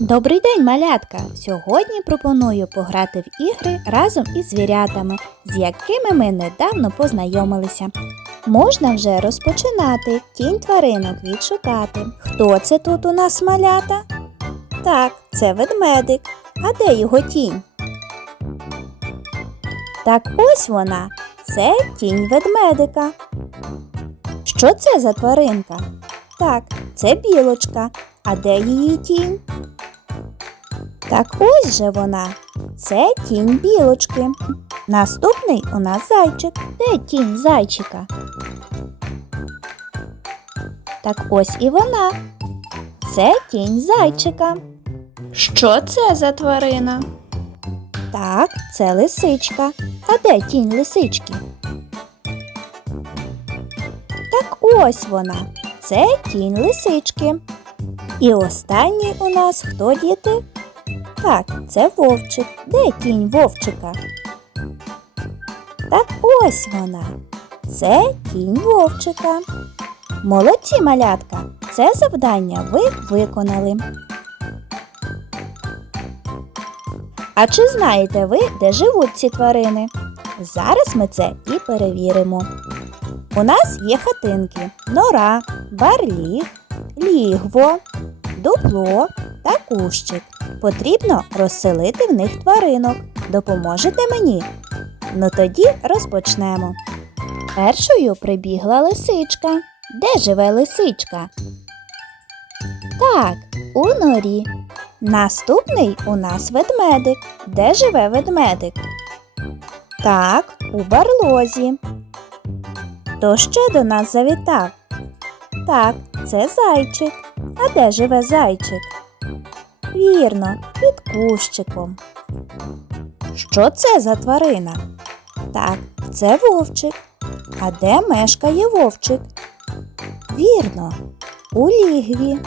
Добрий день, малятка! Сьогодні пропоную пограти в ігри разом із звірятами, з якими ми недавно познайомилися. Можна вже розпочинати тінь тваринок відшукати. Хто це тут у нас малята? Так, це ведмедик. А де його тінь? Так ось вона. Це тінь ведмедика. Що це за тваринка? Так, це білочка. А де її тінь? Так ось же вона. Це тінь білочки. Наступний у нас зайчик. Де тінь зайчика? Так ось і вона. Це тінь зайчика. Що це за тварина? Так, це лисичка. А де тінь лисички? Так ось вона. Це тінь лисички. І останній у нас хто діти? Так, це вовчик. Де тінь вовчика? Так ось вона. Це тінь вовчика. Молодці малятка. Це завдання ви виконали. А чи знаєте ви, де живуть ці тварини? Зараз ми це і перевіримо. У нас є хатинки, нора, барліг, лігво, дупло та кущик. Потрібно розселити в них тваринок. Допоможете мені? Ну тоді розпочнемо. Першою прибігла лисичка. Де живе лисичка? Так, у норі. Наступний у нас ведмедик. Де живе ведмедик? Так, у барлозі. Хто ще до нас завітав? Так, це зайчик. А де живе зайчик? Вірно, під кущиком. Що це за тварина? Так, це вовчик. А де мешкає вовчик? Вірно, у лігві.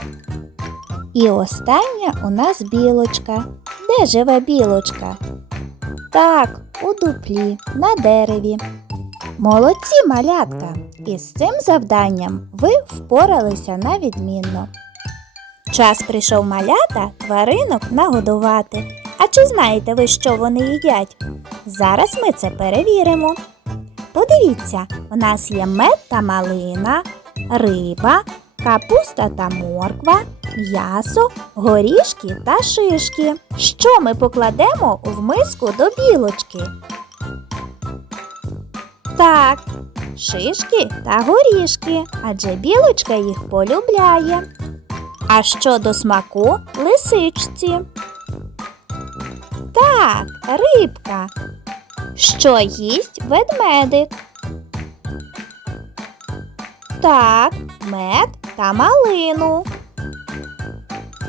І остання у нас білочка. Де живе білочка? Так, у дуплі, на дереві. Молодці малятка! Із цим завданням ви впоралися на відмінно. Час прийшов малята тваринок нагодувати. А чи знаєте ви, що вони їдять? Зараз ми це перевіримо. Подивіться, у нас є мед та малина, риба, капуста та морква, м'ясо, горішки та шишки. Що ми покладемо в миску до білочки? Так, шишки та горішки, адже білочка їх полюбляє. А щодо смаку лисичці. Так, рибка. Що їсть ведмедик? Так, мед та малину.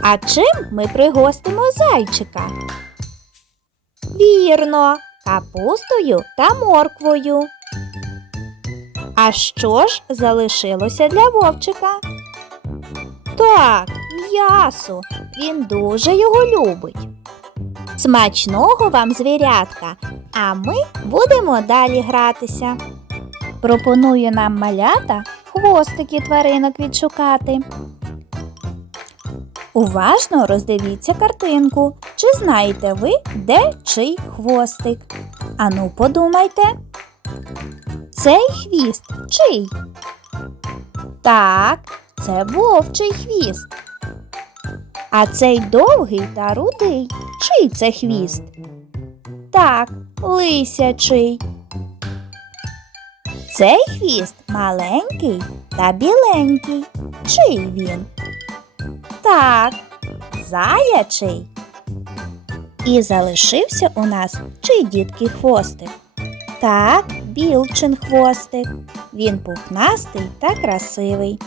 А чим ми пригостимо зайчика? Вірно, капустою та морквою. А що ж залишилося для вовчика? Так, м'ясо. Він дуже його любить. Смачного вам звірятка, а ми будемо далі гратися. Пропоную нам малята хвостики тваринок відшукати. Уважно роздивіться картинку. Чи знаєте ви, де чий хвостик? Ану, подумайте. Цей хвіст чий? Так, це вовчий хвіст. А цей довгий та рудий. Чий це хвіст? Так, лисячий. Цей хвіст маленький та біленький. Чий він? Так, заячий. І залишився у нас чий дітки хвостик. Так, білчин хвостик. Він пухнастий та красивий.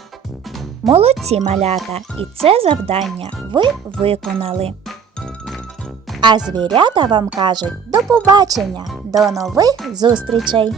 Молодці малята, і це завдання ви виконали. А звірята вам кажуть до побачення, до нових зустрічей!